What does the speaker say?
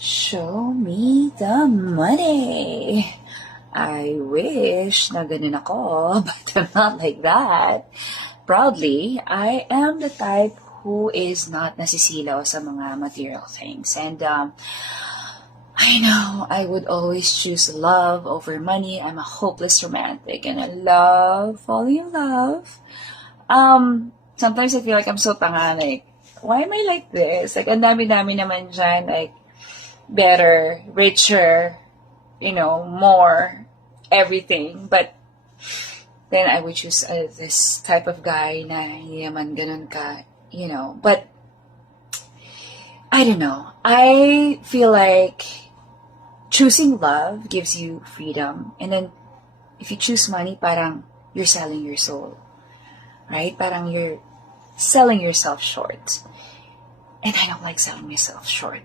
Show me the money. I wish na ganun ako, but I'm not like that. Proudly, I am the type who is not nasisilaw sa mga material things. And I know I would always choose love over money. I'm a hopeless romantic and I love falling in love. Sometimes I feel like I'm so tanga, like, why am I like this? Like, ang dami-dami naman dyan, like, better, richer, more, everything. But then I would choose this type of guy na hindi naman ganun ka, But I don't know. I feel like choosing love gives you freedom. And then if you choose money, parang you're selling your soul. Right? Parang you're selling yourself short. And I don't like selling myself short.